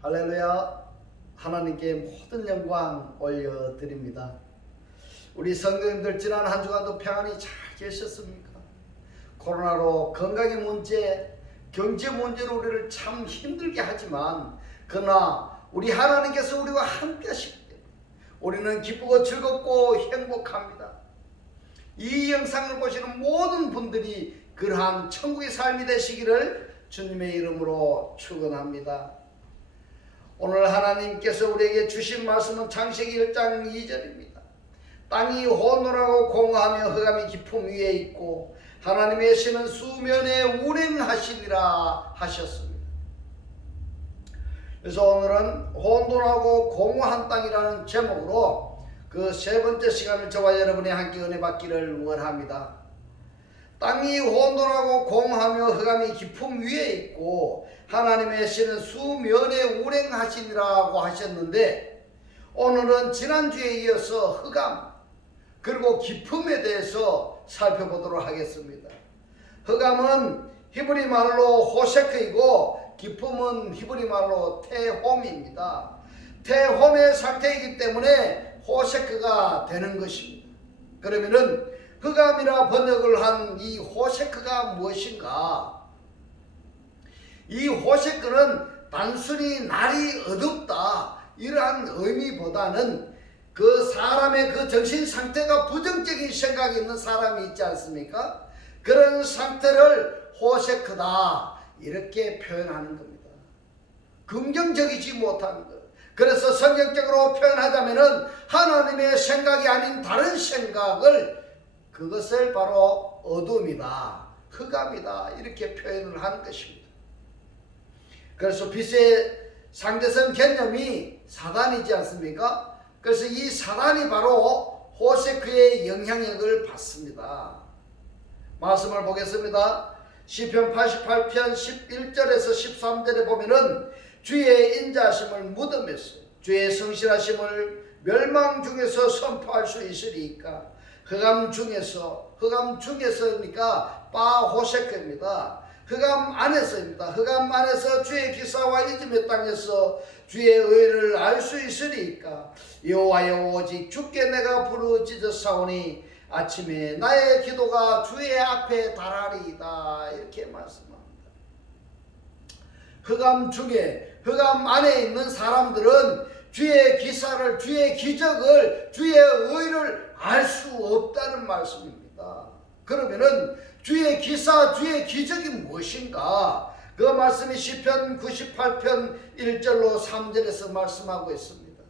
할렐루야. 하나님께 모든 영광 올려드립니다. 우리 성도님들 지난 한 주간도 평안히 잘 계셨습니까? 코로나로 건강의 문제, 경제 문제로 우리를 참 힘들게 하지만 그러나 우리 하나님께서 우리와 함께 하시기 때문에 우리는 기쁘고 즐겁고 행복합니다. 이 영상을 보시는 모든 분들이 그러한 천국의 삶이 되시기를 주님의 이름으로 축원합니다. 오늘 하나님께서 우리에게 주신 말씀은 창세기 1장 2절입니다. 땅이 혼돈하고 공허하며 흑암이 깊음 위에 있고 하나님의 신은 수면에 운행하시리라 하셨습니다. 그래서 오늘은 혼돈하고 공허한 땅이라는 제목으로 그 세 번째 시간을 저와 여러분이 함께 은혜 받기를 원합니다. 땅이 혼돈하고 공허하며 흑암이 깊음 위에 있고 하나님의 신은 수면에 운행하시리라고 하셨는데, 오늘은 지난주에 이어서 흑암 그리고 깊음에 대해서 살펴보도록 하겠습니다. 흑암은 히브리 말로 호세크이고 깊음은 히브리 말로 테홈입니다. 테홈의 상태이기 때문에 호세크가 되는 것입니다. 그러면은 흑암이라 번역을 한 이 호세크가 무엇인가? 이 호세크는 단순히 날이 어둡다 이러한 의미보다는 그 사람의 그 정신 상태가 부정적인 생각이 있는 사람이 있지 않습니까? 그런 상태를 호세크다 이렇게 표현하는 겁니다. 긍정적이지 못한 것. 그래서 성경적으로 표현하자면은 하나님의 생각이 아닌 다른 생각을, 그것을 바로 어둠이다, 흑암이다 이렇게 표현을 하는 것입니다. 그래서 빛의 상대성 개념이 사단이지 않습니까? 그래서 이 사단이 바로 호세크의 영향력을 받습니다. 말씀을 보겠습니다. 시편 88편 11절에서 13절에 보면은 주의 인자하심을 무덤에서 주의 성실하심을 멸망 중에서 선포할 수 있으리이까. 흑암 중에서니까 바호세크입니다. 흑암 안에서입니다. 흑암 안에서 주의 기사와 이즘의 땅에서 주의 의를 알 수 있으리이까. 여호와여 오직 주께 내가 부르짖었사오니 아침에 나의 기도가 주의 앞에 달하리이다 이렇게 말씀합니다. 흑암 중에, 흑암 안에 있는 사람들은 주의 기사를, 주의 기적을, 주의 의를 알 수 없다는 말씀입니다. 그러면은 주의 기사, 주의 기적이 무엇인가? 그 말씀이 시편 98편 1절로 3절에서 말씀하고 있습니다.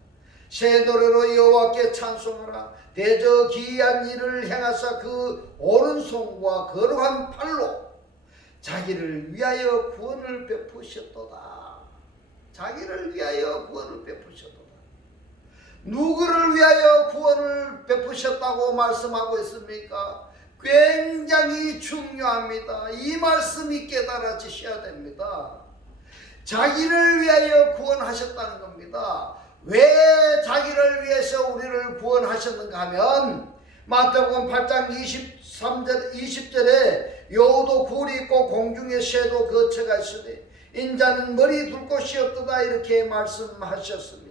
새 노래로 여호와께 찬송하라. 대저 기이한 일을 행하사 그 오른손과 거룩한 팔로 자기를 위하여 구원을 베푸셨도다. 자기를 위하여 구원을 베푸셨도다. 누구를 위하여 구원을 베푸셨다고 말씀하고 있습니까? 굉장히 중요합니다. 이 말씀이 깨달아지셔야 됩니다. 자기를 위하여 구원하셨다는 겁니다. 왜 자기를 위해서 우리를 구원하셨는가 하면 마태복음 8장 23절 20절에 여우도 굴이 있고 공중의 새도 거처가 있으되 인자는 머리 둘 곳이 없도다 이렇게 말씀하셨습니다.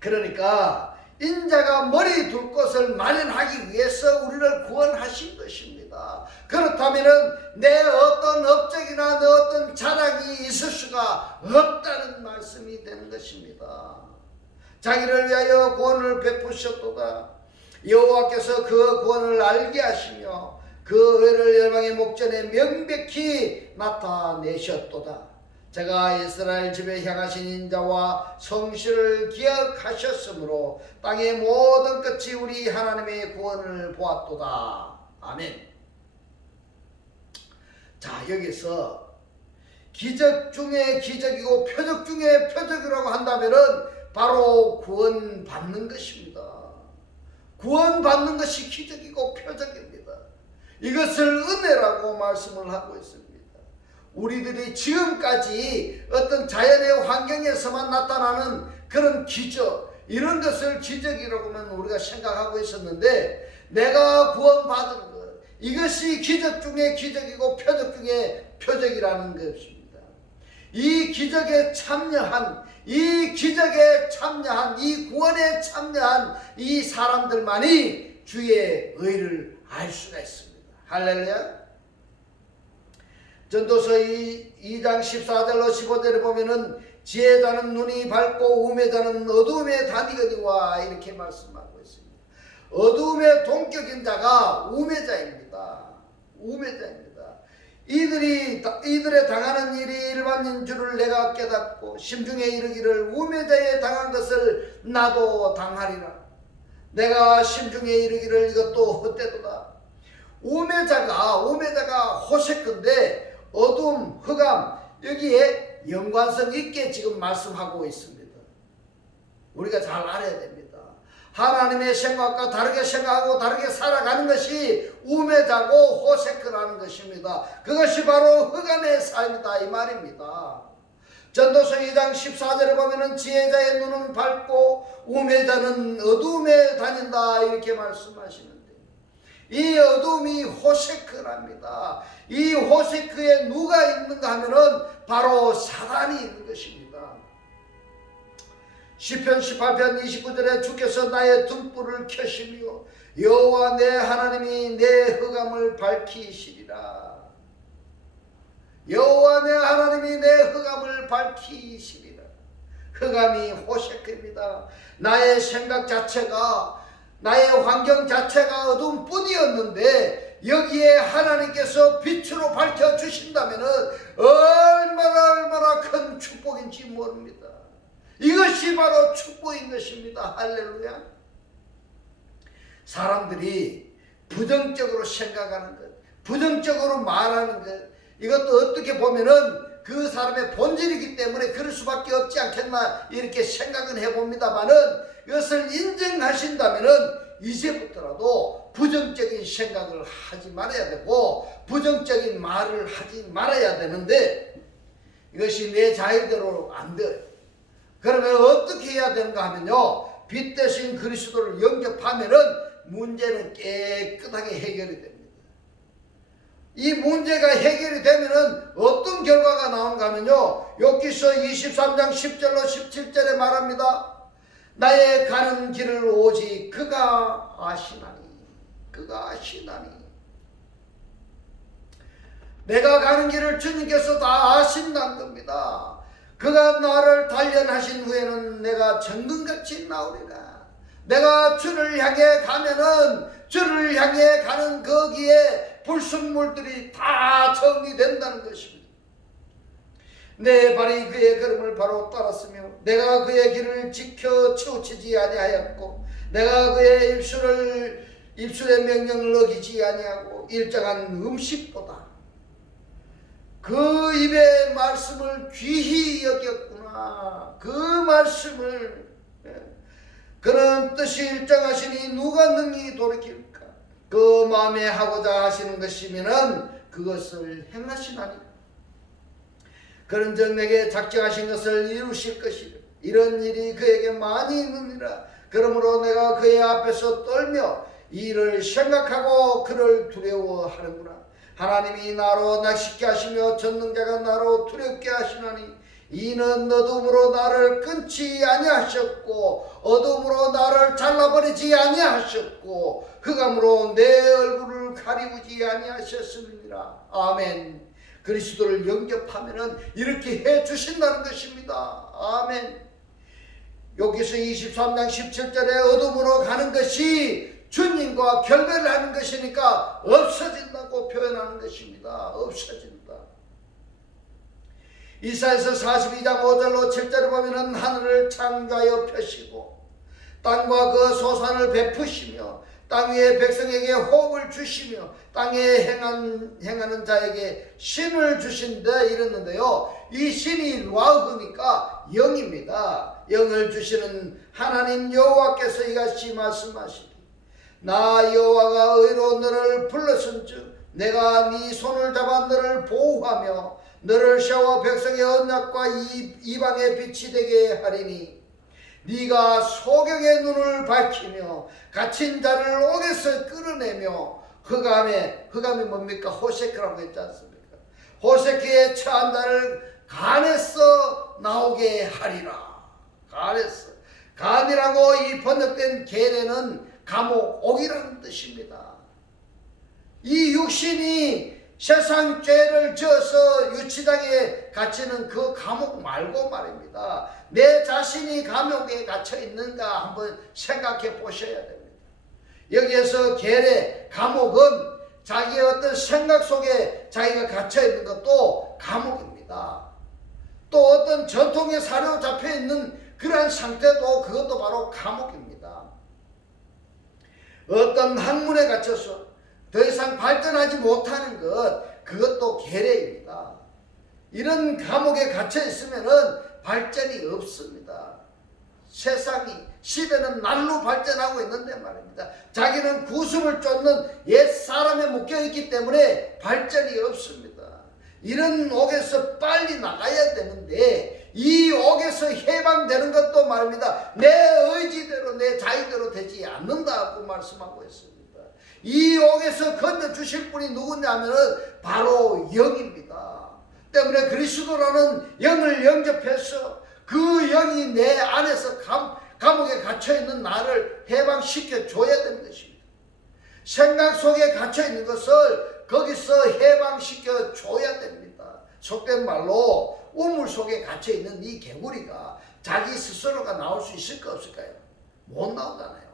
그러니까 인자가 머리 둘 곳을 마련하기 위해서 우리를 구원하신 것입니다. 그렇다면 내 어떤 업적이나 내 어떤 자랑이 있을 수가 없다는 말씀이 되는 것입니다. 자기를 위하여 구원을 베푸셨도다. 여호와께서 그 구원을 알게 하시며 그 의를 열방의 목전에 명백히 나타내셨도다. 제가 이스라엘 집에 향하신 인자와 성실을 기억하셨으므로 땅의 모든 끝이 우리 하나님의 구원을 보았도다. 아멘. 자, 여기서 기적 중에 기적이고 표적 중에 표적이라고 한다면은 바로 구원받는 것입니다. 구원받는 것이 기적이고 표적입니다. 이것을 은혜라고 말씀을 하고 있습니다. 우리들이 지금까지 어떤 자연의 환경에서만 나타나는 그런 기적, 이런 것을 기적이라고만 우리가 생각하고 있었는데, 내가 구원받은 것, 이것이 기적 중에 기적이고 표적 중에 표적이라는 것입니다. 이 기적에 참여한 이 구원에 참여한 이 사람들만이 주의 의를 알 수가 있습니다. 할렐루야. 전도서 2장 14절로 15절에 보면은 지혜자는 눈이 밝고 우매자는 어두움에 다니거니와 이렇게 말씀하고 있습니다. 어두움의 동격인 자가 우매자입니다. 이들의 당하는 일이 일반인 줄을 내가 깨닫고 심중에 이르기를 우매자에 당한 것을 나도 당하리라. 내가 심중에 이르기를 이것도 헛되도다. 우매자가 호세크인데 어둠, 흑암 여기에 연관성 있게 지금 말씀하고 있습니다. 우리가 잘 알아야 됩니다. 하나님의 생각과 다르게 생각하고 다르게 살아가는 것이 우매자고 호세크라는 것입니다. 그것이 바로 흑암의 삶이다 이 말입니다. 전도서 2장 14절에 보면은 지혜자의 눈은 밝고 우매자는 어두움에 다닌다 이렇게 말씀하시는데 이 어둠이 호세크랍니다. 이 호세크에 누가 있는가 하면은 바로 사단이 있는 것입니다. 시편 18편 29절에 주께서 나의 등불을 켜시며 여호와 내 하나님이 내 흑암을 밝히시리라. 여호와 내 하나님이 내 흑암을 밝히시리라. 흑암이 호세크입니다. 나의 생각 자체가 나의 환경 자체가 어둠뿐이었는데 여기에 하나님께서 빛으로 밝혀주신다면 얼마나 큰 축복인지 모릅니다. 이것이 바로 축복인 것입니다. 할렐루야. 사람들이 부정적으로 생각하는 것, 부정적으로 말하는 것, 이것도 어떻게 보면은 그 사람의 본질이기 때문에 그럴 수밖에 없지 않겠나 이렇게 생각은 해봅니다만은 이것을 인정하신다면은 이제부터라도 부정적인 생각을 하지 말아야 되고 부정적인 말을 하지 말아야 되는데 이것이 내 자의대로 안 돼요. 그러면 어떻게 해야 되는가 하면요, 빛 대신 그리스도를 영접하면은 문제는 깨끗하게 해결이 됩니다. 이 문제가 해결이 되면은 어떤 결과가 나오는가 하면요, 욥기서 23장 10절로 17절에 말합니다. 나의 가는 길을 오직 그가 아시나니. 내가 가는 길을 주님께서 다 아신다는 겁니다. 그가 나를 단련하신 후에는 내가 정금같이 나오리라. 내가 주를 향해 가면은 주를 향해 가는 거기에 불순물들이 다 정리된다는 것입니다. 내 발이 그의 걸음을 바로 따랐으며 내가 그의 길을 지켜 치우치지 아니하였고 내가 그의 입술의 명령을 어기지 아니하고 일정한 음식보다 그 입의 말씀을 귀히 여겼구나. 그 말씀을 그런 뜻이 일정하시니 누가 능히 돌이킬까. 그 마음에 하고자 하시는 것이면은 그것을 행하시나니 그런즉 내게 작정하신 것을 이루실 것이라. 이런 일이 그에게 많이 있느니라. 그러므로 내가 그의 앞에서 떨며 이를 생각하고 그를 두려워하는구나. 하나님이 나로 낚시게 하시며 전능자가 나로 두렵게 하시나니 이는 어둠으로 나를 끊지 아니하셨고 어둠으로 나를 잘라버리지 아니하셨고 흑암으로 내 얼굴을 가리우지 아니하셨음이니라. 아멘. 그리스도를 영접하면은 이렇게 해 주신다는 것입니다. 아멘. 여기서 23장 17절에 어둠으로 가는 것이 주님과 결별을 하는 것이니까 없어진다고 표현하는 것입니다. 없어진다. 이사야서 42장 5절로 7절을 보면은 하늘을 창조하여 펴시고 땅과 그 소산을 베푸시며 땅 위의 백성에게 호흡을 주시며 땅에 행하는 자에게 신을 주신다 이랬는데요. 이 신이 루아흐니까 영입니다. 영을 주시는 하나님 여호와께서 이같이 말씀하시니 나 여호와가 의로 너를 불렀은즉 내가 네 손을 잡아 너를 보호하며 너를 세워 백성의 언약과 이방의 빛이 되게 하리니 네가 소경의 눈을 밝히며 갇힌 자를 옥에서 끌어내며 흑암이 뭡니까? 호세크라고 했지 않습니까? 호세크에 처한 자를 간에서 나오게 하리라. 간에서. 간이라고 이 번역된 계례는 감옥, 옥이라는 뜻입니다. 이 육신이 세상 죄를 지어서 유치장에 갇히는 그 감옥 말고 말입니다. 내 자신이 감옥에 갇혀 있는가 한번 생각해 보셔야 됩니다. 여기에서 계례, 감옥은 자기의 어떤 생각 속에 자기가 갇혀 있는 것도 감옥입니다. 또 어떤 전통에 사로잡혀 있는 그러한 상태도 그것도 바로 감옥입니다. 어떤 학문에 갇혀서 더 이상 발전하지 못하는 것, 그것도 계례입니다. 이런 감옥에 갇혀 있으면은 발전이 없습니다. 세상이, 시대는 날로 발전하고 있는데 말입니다. 자기는 구습을 쫓는 옛 사람에 묶여 있기 때문에 발전이 없습니다. 이런 옥에서 빨리 나가야 되는데 이 옥에서 해방되는 것도 말입니다. 내 의지대로 내 자의대로 되지 않는다고 말씀하고 있습니다. 이 옥에서 건져주실 분이 누구냐면은 바로 영입니다. 때문에 그리스도라는 영을 영접해서 그 영이 내 안에서 감옥에 갇혀있는 나를 해방시켜 줘야 되는 것입니다. 생각 속에 갇혀있는 것을 거기서 해방시켜 줘야 됩니다. 속된 말로 우물 속에 갇혀있는 이 개구리가 자기 스스로가 나올 수 있을까 없을까요? 못 나오잖아요.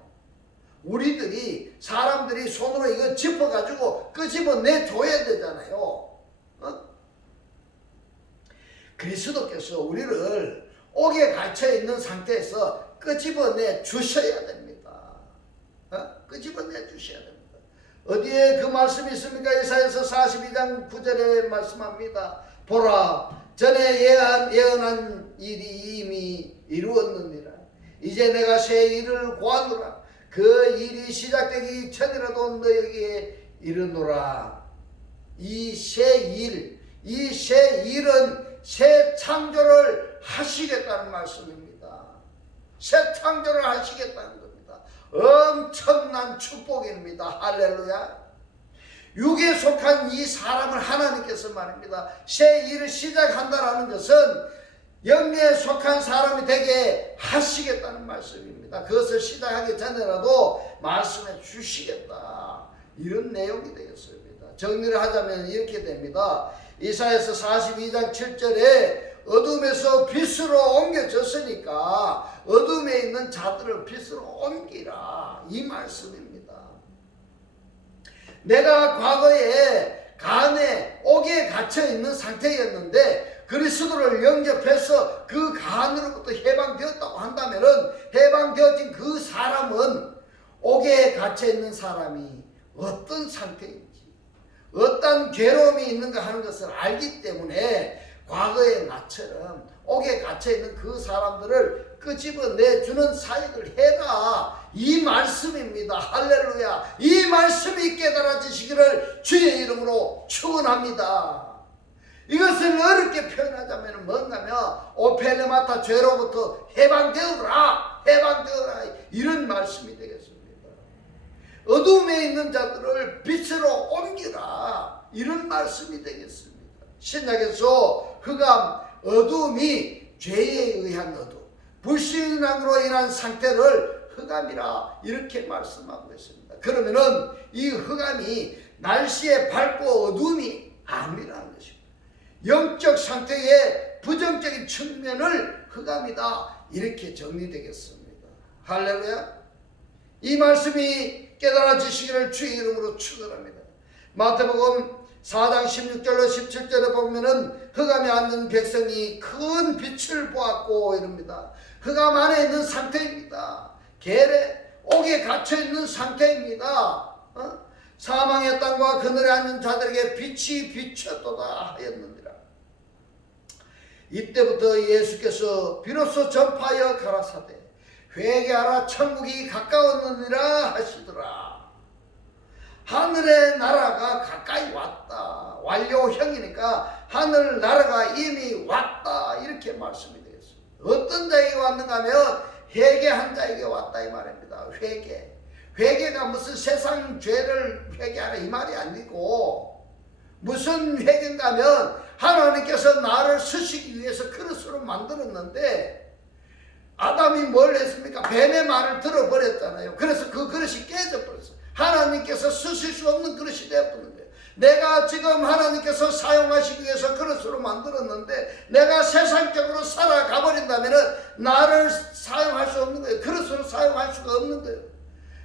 우리들이 사람들이 손으로 이거 짚어가지고 끄집어내 줘야 되잖아요. 그리스도께서 우리를 옥에 갇혀있는 상태에서 끄집어내 주셔야 됩니다. 끄집어내 주셔야 됩니다. 어디에 그 말씀이 있습니까? 이사야서 42장 9절에 말씀합니다. 보라, 전에 예언한 일이 이미 이루었느니라. 이제 내가 새 일을 고하노라. 그 일이 시작되기 전이라도 너에게 이르노라. 이 새 일은 새 창조를 하시겠다는 말씀입니다. 새 창조를 하시겠다는 겁니다. 엄청난 축복입니다. 할렐루야. 육에 속한 이 사람을 하나님께서 말입니다. 새 일을 시작한다라는 것은 영에 속한 사람이 되게 하시겠다는 말씀입니다. 그것을 시작하기 전에라도 말씀해 주시겠다. 이런 내용이 되겠습니다. 정리를 하자면 이렇게 됩니다. 이사야서 42장 7절에 어둠에서 빛으로 옮겨졌으니까 어둠에 있는 자들을 빛으로 옮기라. 이 말씀입니다. 내가 과거에 간에 옥에 갇혀 있는 상태였는데 그리스도를 영접해서 그 간으로부터 해방되었다고 한다면은 해방되어진 그 사람은 옥에 갇혀 있는 사람이 어떤 상태인지 어떤 괴로움이 있는가 하는 것을 알기 때문에 과거의 나처럼 옥에 갇혀있는 그 사람들을 끄집어내주는 사역을 해라. 이 말씀입니다. 할렐루야. 이 말씀이 깨달아지시기를 주의 이름으로 축원합니다. 이것을 어렵게 표현하자면 뭔가면 오펠레마타 죄로부터 해방되어라. 해방되어라. 이런 말씀이 되겠습니다. 어둠에 있는 자들을 빛으로 옮기라. 이런 말씀이 되겠습니다. 신약에서 흑암, 어둠이 죄에 의한 어둠, 불신앙으로 인한 상태를 흑암이라 이렇게 말씀하고 있습니다. 그러면은 이 흑암이 날씨에 밝고 어둠이 아니라는 것입니다. 영적 상태의 부정적인 측면을 흑암이다 이렇게 정리되겠습니다. 할렐루야. 이 말씀이 깨달아지시기를 주의 이름으로 축원합니다. 마태복음 4장 16절로 17절에 보면은 흑암에 앉는 백성이 큰 빛을 보았고 이럽니다. 흑암 안에 있는 상태입니다. 계래 옥에 갇혀 있는 상태입니다. 사망의 땅과 그늘에 앉는 자들에게 빛이 비쳤도다 하였느니라. 이때부터 예수께서 비로소 전파하여 가라사대 회개하라 천국이 가까웠느니라 하시더라. 하늘의 나라가 가까이 왔다. 완료형이니까 하늘 나라가 이미 왔다. 이렇게 말씀이 되겠습니다. 어떤 자에게 왔는가 하면 회개한 자에게 왔다 이 말입니다. 회개가 무슨 세상 죄를 회개하라 이 말이 아니고 무슨 회개인가 하면 하나님께서 나를 쓰시기 위해서 그릇으로 만들었는데 아담이 뭘 했습니까? 뱀의 말을 들어버렸잖아요. 그래서 그 그릇이 깨져버렸어요. 하나님께서 쓰실 수 없는 그릇이 되어버린 거예요. 내가 지금 하나님께서 사용하시기 위해서 그릇으로 만들었는데 내가 세상적으로 살아가 버린다면 나를 사용할 수 없는 거예요. 그릇으로 사용할 수가 없는 거예요.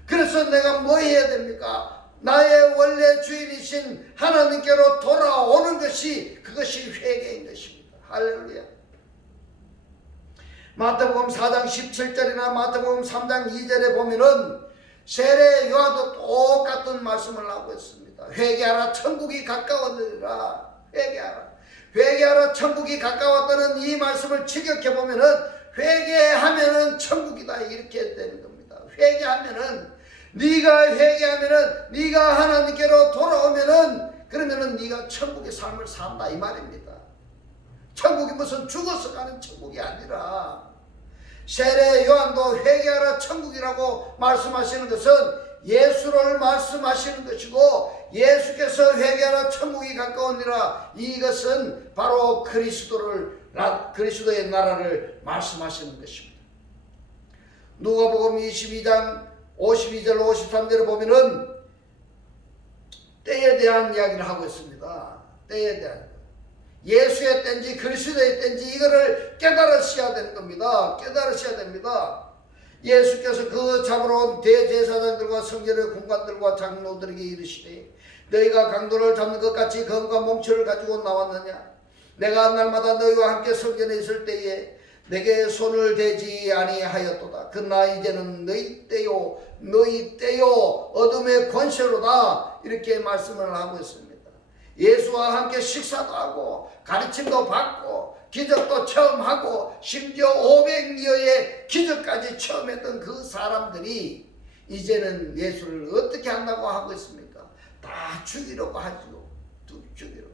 그래서 내가 뭐 해야 됩니까? 나의 원래 주인이신 하나님께로 돌아오는 것이 그것이 회개인 것입니다. 할렐루야. 마태복음 4장 17절이나 마태복음 3장 2절에 보면은 세례 요한도 똑같은 말씀을 하고 있습니다. 회개하라 천국이 가까웠느니라. 회개하라 천국이 가까웠다는 이 말씀을 직역해 보면은 회개하면은 천국이다 이렇게 되는 겁니다. 네가 회개하면은 네가 하나님께로 돌아오면은 그러면은 네가 천국의 삶을 산다 이 말입니다. 천국이 무슨 죽어서 가는 천국이 아니라 세례 요한도 회개하라 천국이라고 말씀하시는 것은 예수를 말씀하시는 것이고 예수께서 회개하라 천국이 가까우니라 이것은 바로 그리스도의 나라를 말씀하시는 것입니다. 누가복음 22장 52절 53절을 보면은 때에 대한 이야기를 하고 있습니다. 때에 대한 예수의 때인지 그리스도의 때인지 이거를 깨달으셔야 되는 겁니다. 깨달으셔야 됩니다. 예수께서 그 잡으러 온 대제사장들과 성전의 군관들과 장로들에게 이르시되 너희가 강도를 잡는 것 같이 검과 몽치를 가지고 나왔느냐? 내가 날마다 너희와 함께 성전에 있을 때에 내게 손을 대지 아니하였도다. 그러나 이제는 너희 때요 어둠의 권세로다 이렇게 말씀을 하고 있습니다. 예수와 함께 식사도 하고 가르침도 받고 기적도 처음 하고 심지어 500여의 기적까지 처음 했던 그 사람들이 이제는 예수를 어떻게 한다고 하고 있습니까? 다 죽이려고 하죠. 죽이려고.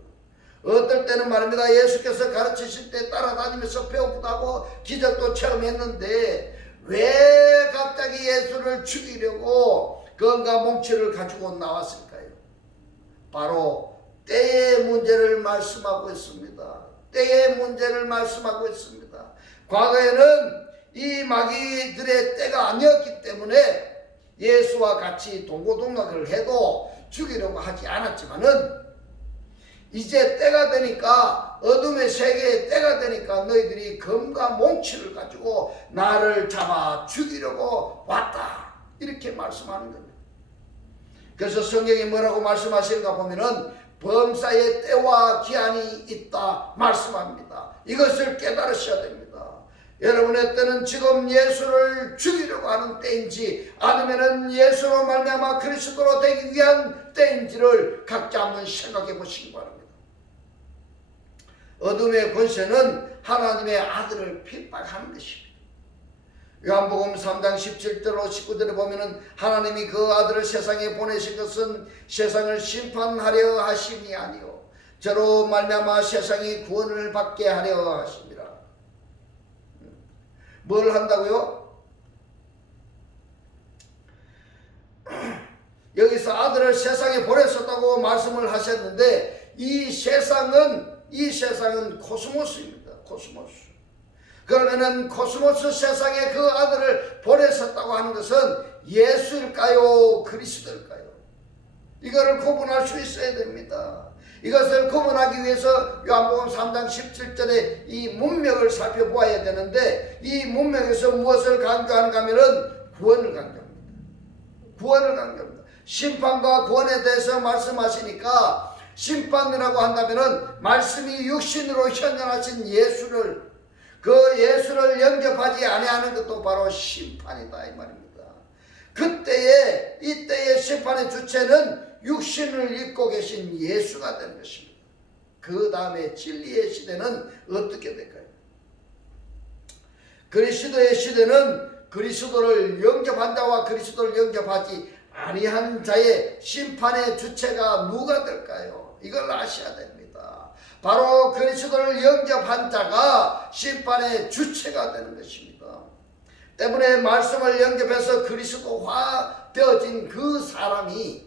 어떨 때는 말입니다. 예수께서 가르치실 때 따라다니면서 배우기도 하고 기적도 처음 했는데 왜 갑자기 예수를 죽이려고 검과 몽치를 가지고 나왔을까요? 바로 때의 문제를 말씀하고 있습니다. 때의 문제를 말씀하고 있습니다. 과거에는 이 마귀들의 때가 아니었기 때문에 예수와 같이 동고동락을 해도 죽이려고 하지 않았지만은 이제 때가 되니까 어둠의 세계의 때가 되니까 너희들이 검과 몽치를 가지고 나를 잡아 죽이려고 왔다 이렇게 말씀하는 겁니다. 그래서 성경이 뭐라고 말씀하시는가 보면은 범사의 때와 기한이 있다 말씀합니다. 이것을 깨달으셔야 됩니다. 여러분의 때는 지금 예수를 죽이려고 하는 때인지 아니면은 예수로 말미암아 그리스도로 되기 위한 때인지를 각자 한번 생각해 보시기 바랍니다. 어둠의 권세는 하나님의 아들을 핍박하는 것입니다. 요한복음 3장 17절 19절에 보면은 하나님이 그 아들을 세상에 보내신 것은 세상을 심판하려 하심이 아니요 저로 말미암아 세상이 구원을 받게 하려 하심이라. 뭘 한다고요? 여기서 아들을 세상에 보냈었다고 말씀을 하셨는데 이 세상은 코스모스입니다. 코스모스. 그러면은 코스모스 세상에 그 아들을 보냈었다고 하는 것은 예수일까요? 그리스도일까요? 이거를 구분할 수 있어야 됩니다. 이것을 구분하기 위해서 요한복음 3장 17절에 이 문맥을 살펴보아야 되는데 이 문맥에서 무엇을 강조하는가 하면은 구원을 강조합니다. 구원을 강조합니다. 심판과 구원에 대해서 말씀하시니까 심판이라고 한다면은 말씀이 육신으로 현현하신 예수를 그 예수를 영접하지 아니하는 것도 바로 심판이다 이 말입니다. 그때에 이때의 심판의 주체는 육신을 입고 계신 예수가 되는 것입니다. 그 다음에 진리의 시대는 어떻게 될까요? 그리스도의 시대는 그리스도를 영접한 자와 그리스도를 영접하지 아니한 자의 심판의 주체가 누가 될까요? 이걸 아셔야 됩니다. 바로 그리스도를 영접한 자가 심판의 주체가 되는 것입니다. 때문에 말씀을 영접해서 그리스도화 되어진 그 사람들이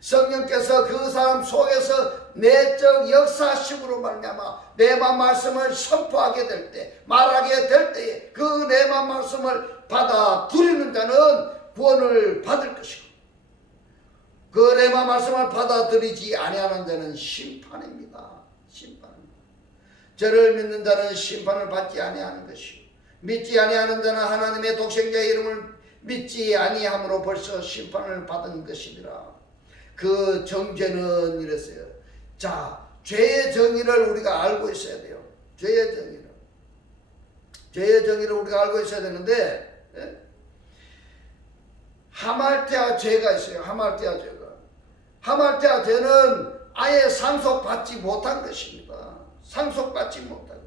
성령께서 그 사람 속에서 내적 역사심으로 말미암아 내마 말씀을 선포하게 될 때, 말하게 될 때에 그 내마 말씀을 받아들이는 자는 구원을 받을 것이고, 그 레마 말씀을 받아들이지 아니하는 자는 심판입니다. 심판입니다. 저를 믿는 자는 심판을 받지 아니하는 것이요, 믿지 아니하는 자는 하나님의 독생자의 이름을 믿지 아니함으로 벌써 심판을 받은 것이니라. 그 정죄는 이랬어요. 자, 죄의 정의를 우리가 알고 있어야 돼요. 죄의 정의를 우리가 알고 있어야 되는데, 하말테아 죄가 있어요. 하말테아 죄는 아예 상속받지 못한 것입니다. 상속받지 못한 것.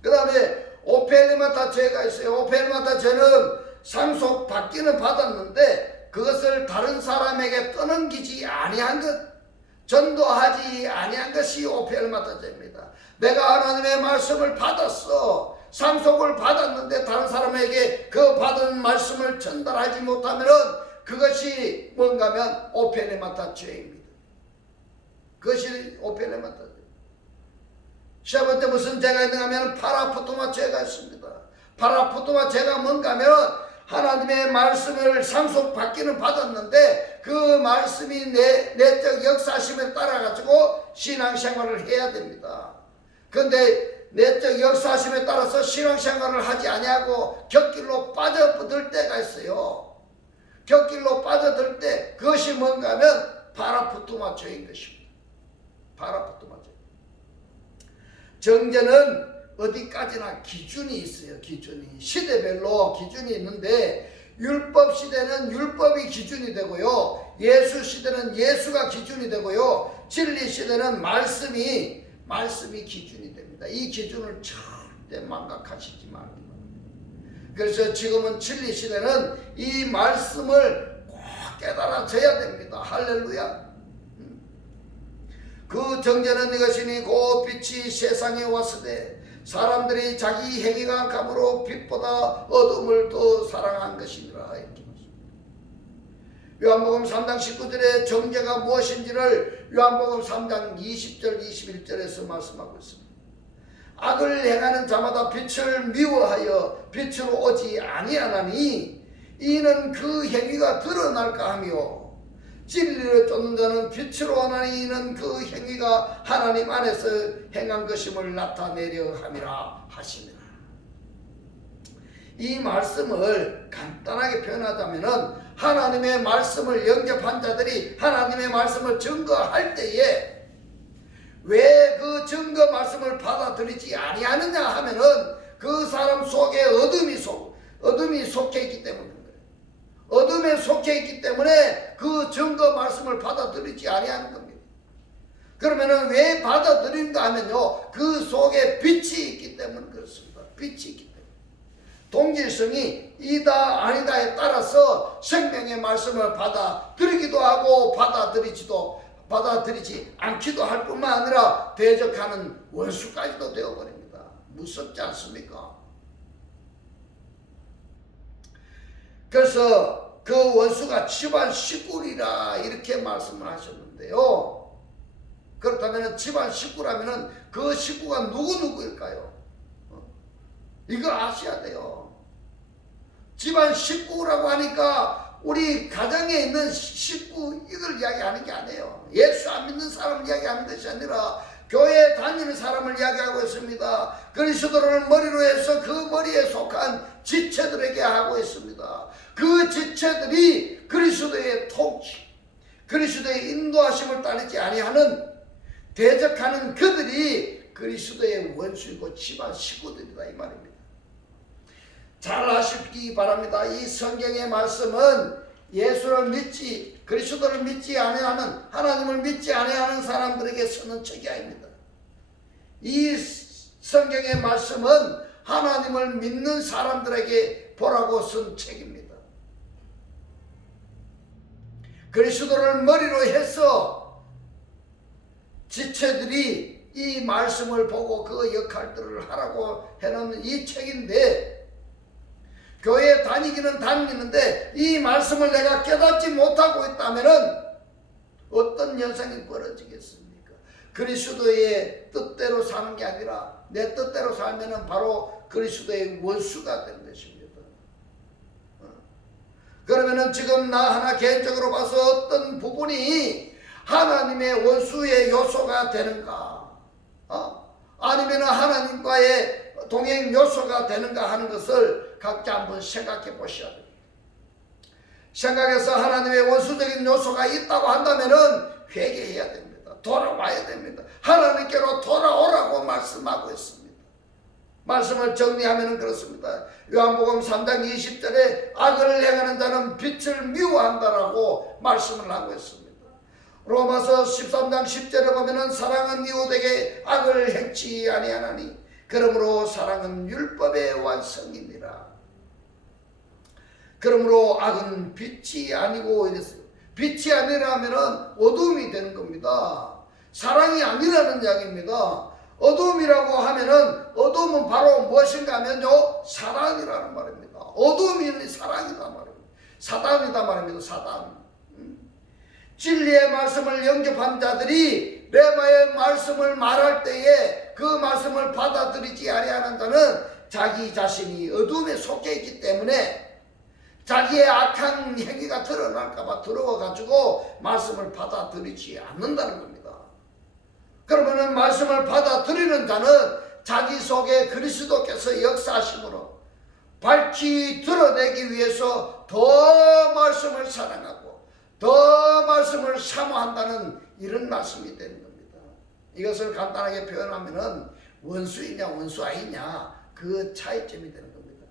그 다음에 오펠리마타 죄가 있어요. 오펠리마타 죄는 상속받기는 받았는데 그것을 다른 사람에게 떠넘기지 아니한 것, 전도하지 아니한 것이 오펠리마타 죄입니다. 내가 하나님의 말씀을 받았어. 상속을 받았는데 다른 사람에게 그 받은 말씀을 전달하지 못하면 그것이 뭔가 하면 오펠리마타 죄입니다. 그것이 오펠리마타 죄. 세 번째 무슨 죄가 있는가 하면 파라푸토마 죄가 있습니다. 파라푸토마 죄가 뭔가 하면 하나님의 말씀을 상속받기는 받았는데 그 말씀이 내적 역사심에 따라 가지고 신앙생활을 해야 됩니다. 그런데 내적 역사심에 따라서 신앙생활을 하지 아니하고 곁길로 빠져들 때가 있어요. 곁길로 빠져들 때 그것이 뭔가 하면 파라푸토마 죄인 것입니다. 파라푸토마 죄. 정죄는 어디까지나 기준이 있어요. 기준이. 시대별로 기준이 있는데 율법 시대는 율법이 기준이 되고요. 예수 시대는 예수가 기준이 되고요. 진리 시대는 말씀이 기준이 됩니다. 이 기준을 절대 망각하시지 말입니다. 그래서 지금은 진리 시대는 이 말씀을 꼭 깨달아져야 됩니다. 할렐루야. 그 정죄는 이것이니 곧 빛이 세상에 왔으되 사람들이 자기 행위가 악함으로 빛보다 어둠을 더 사랑한 것이니라. 이렇게 말씀합니다. 요한복음 3장 19절에 정죄가 무엇인지를 요한복음 3장 20절 21절에서 말씀하고 있습니다. 악을 행하는 자마다 빛을 미워하여 빛으로 오지 아니하나니 이는 그 행위가 드러날까 하며 진리를 쫓는 자는 빛으로 오나니 이는 그 행위가 하나님 안에서 행한 것임을 나타내려 함이라 하시니라. 이 말씀을 간단하게 표현하자면 하나님의 말씀을 영접한 자들이 하나님의 말씀을 증거할 때에 왜 그 증거 말씀을 받아들이지 아니하느냐 하면은 그 사람 속에 어둠이 속해 있기 때문에 그래요. 어둠에 속해 있기 때문에 그 증거 말씀을 받아들이지 아니하는 겁니다. 그러면은 왜 받아들인가 하면요, 그 속에 빛이 있기 때문에 그렇습니다. 빛이 있기 때문에. 동질성이 이다 아니다에 따라서 생명의 말씀을 받아들이기도 하고 받아들이지 않기도 할 뿐만 아니라 대적하는 원수까지도 되어버립니다. 무섭지 않습니까? 그래서 그 원수가 집안 식구리라 이렇게 말씀을 하셨는데요. 그렇다면 집안 식구라면 그 식구가 누구일까요? 이거 아셔야 돼요. 집안 식구라고 하니까 우리 가정에 있는 식구 이걸 이야기하는 게 아니에요. 예수 안 믿는 사람을 이야기하는 것이 아니라 교회 다니는 사람을 이야기하고 있습니다. 그리스도를 머리로 해서 그 머리에 속한 지체들에게 하고 있습니다. 그 지체들이 그리스도의 통치, 그리스도의 인도하심을 따르지 아니하는 대적하는 그들이 그리스도의 원수이고 집안 식구들이다 이 말입니다. 잘 아시기 바랍니다. 이 성경의 말씀은 예수를 믿지, 그리스도를 믿지 아니하는, 하나님을 믿지 아니하는 사람들에게 쓰는 책이 아닙니다. 이 성경의 말씀은 하나님을 믿는 사람들에게 보라고 쓴 책입니다. 그리스도를 머리로 해서 지체들이 이 말씀을 보고 그 역할들을 하라고 해놓은 이 책인데, 교회 다니기는 다니는데 이 말씀을 내가 깨닫지 못하고 있다면은 어떤 현상이 벌어지겠습니까? 그리스도의 뜻대로 사는 게 아니라 내 뜻대로 살면은 바로 그리스도의 원수가 되는 것입니다. 그러면은 지금 나 하나 개인적으로 봐서 어떤 부분이 하나님의 원수의 요소가 되는가, 아니면 하나님과의 동행 요소가 되는가 하는 것을 각자 한번 생각해 보셔야 됩니다. 생각해서 하나님의 원수적인 요소가 있다고 한다면은 회개해야 됩니다. 돌아와야 됩니다. 하나님께로 돌아오라고 말씀하고 있습니다. 말씀을 정리하면 그렇습니다. 요한복음 3장 20절에 악을 행하는 자는 빛을 미워한다라고 말씀을 하고 있습니다. 로마서 13장 10절에 보면은 사랑은 이웃에게 악을 행치 아니하나니 그러므로 사랑은 율법의 완성이니라. 그러므로 악은 빛이 아니고 이랬어요. 빛이 아니라 하면은 어둠이 되는 겁니다. 사랑이 아니라는 이야기입니다. 어둠이라고 하면은 어둠은 바로 무엇인가 하면요, 사단이라는 말입니다. 어둠이 사랑이다 말입니다. 사단이다 말입니다. 사단. 진리의 말씀을 영접한 자들이 레마의 말씀을 말할 때에 그 말씀을 받아들이지 아니하는 자는 자기 자신이 어둠에 속해 있기 때문에 자기의 악한 행위가 드러날까봐 두려워가지고 말씀을 받아들이지 않는다는 겁니다. 그러면은 말씀을 받아들이는 자는 자기 속에 그리스도께서 역사하심으로 밝히 드러내기 위해서 더 말씀을 사랑하고 더 말씀을 사모한다는 이런 말씀이 되는 겁니다. 이것을 간단하게 표현하면은 원수이냐 원수 아니냐 그 차이점이 되는 겁니다.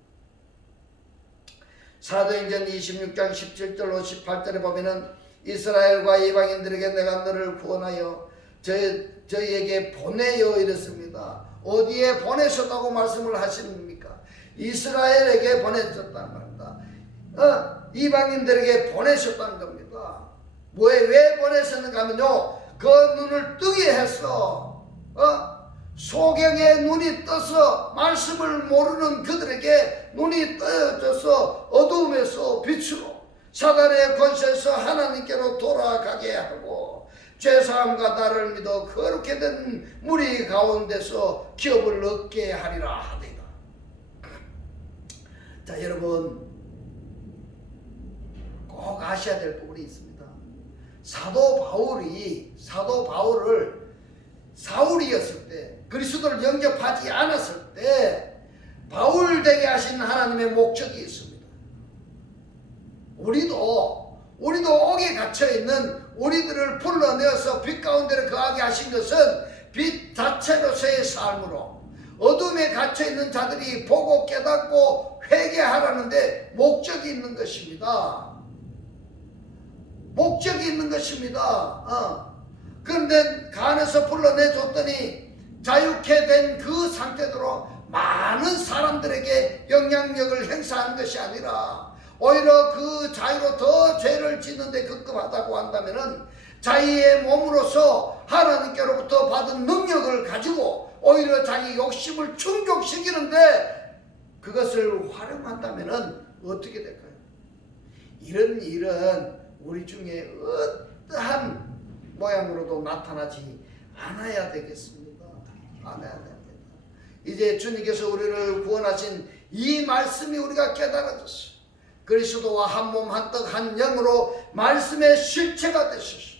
사도행전 26장 17절로 18절에 보면은 이스라엘과 이방인들에게 내가 너를 구원하여 저희에게 보내요 이랬습니다. 어디에 보내셨다고 말씀을 하십니까? 이스라엘에게 보내셨다는 말입니다. 이방인들에게 보내셨다는 겁니다. 왜 보내셨는가 하면요, 그 눈을 뜨게 해서 소경의 눈이 떠서 말씀을 모르는 그들에게 눈이 떠져서 어두움에서 빛으로 사단의 권세에서 하나님께로 돌아가게 하고 죄사함과 나를 믿어 거룩게 된 무리 가운데서 기업을 얻게 하리라 하리라. 자, 여러분 꼭 아셔야 될 부분이 있습니다. 사도 바울을 사울이었을 때, 그리스도를 영접하지 않았을 때 바울 되게 하신 하나님의 목적이 있습니다. 우리도 옥에 갇혀있는 우리들을 불러내어서 빛 가운데를 거하게 하신 것은 빛 자체로서의 삶으로 어둠에 갇혀있는 자들이 보고 깨닫고 회개하라는데 목적이 있는 것입니다. 목적이 있는 것입니다. 그런데 간에서 불러내줬더니 자유케 된 그 상태대로 많은 사람들에게 영향력을 행사하는 것이 아니라 오히려 그 자유로 더 죄를 짓는데 급급하다고 한다면은 자기의 몸으로서 하나님께로부터 받은 능력을 가지고 오히려 자기 욕심을 충족시키는데 그것을 활용한다면은 어떻게 될까요? 이런 일은 우리 중에 어떠한 모양으로도 나타나지 않아야 되겠습니다. 않아야 됩니다. 이제 주님께서 우리를 구원하신 이 말씀이 우리가 깨달아졌어요. 그리스도와 한 몸 한 떡 한 영으로 말씀의 실체가 되셨어요.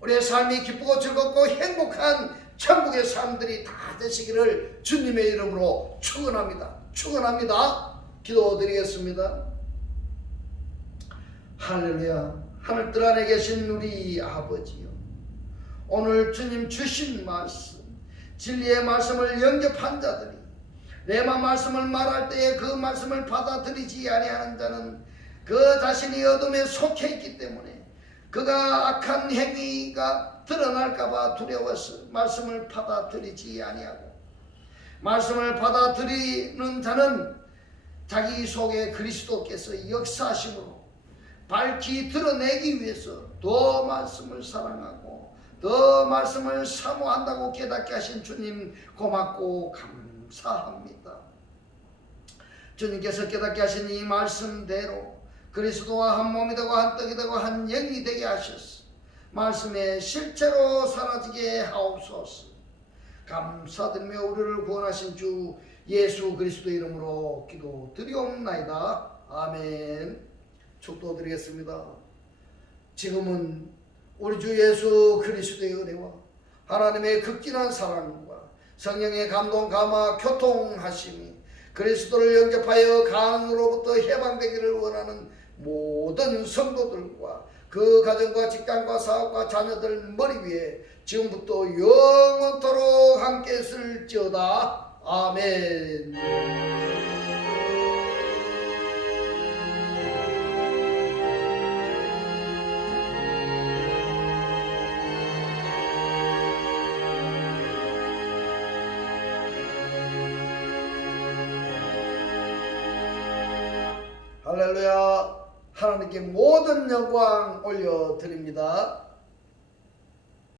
우리의 삶이 기쁘고 즐겁고 행복한 천국의 삶들이 다 되시기를 주님의 이름으로 축원합니다. 기도드리겠습니다. 할렐루야. 하늘들 안에 계신 우리 아버지요, 오늘 주님 주신 말씀, 진리의 말씀을 영접한 자들이 레마 말씀을 말할 때에 그 말씀을 받아들이지 아니하는 자는 그 자신이 어둠에 속해 있기 때문에 그가 악한 행위가 드러날까봐 두려워서 말씀을 받아들이지 아니하고, 말씀을 받아들이는 자는 자기 속에 그리스도께서 역사하심으로 밝히 드러내기 위해서 더 말씀을 사랑하고 더 말씀을 사모한다고 깨닫게 하신 주님 고맙고 감사합니다. 주님께서 깨닫게 하신 이 말씀대로 그리스도와 한 몸이 되고 한 떡이 되고 한 영이 되게 하셨어. 말씀의 실체로 사라지게 하옵소서. 감사드리며 우리를 구원하신 주 예수 그리스도 이름으로 기도드리옵나이다. 아멘. 축도드리겠습니다. 지금은 우리 주 예수 그리스도의 은혜와 하나님의 극진한 사랑과 성령의 감동 감화 교통하심이 그리스도를 영접하여 간으로부터 해방되기를 원하는 모든 성도들과 그 가정과 직장과 사업과 자녀들 머리 위에 지금부터 영원토록 함께 있을지어다. 아멘. 할렐루야. 하나님께 모든 영광 올려드립니다.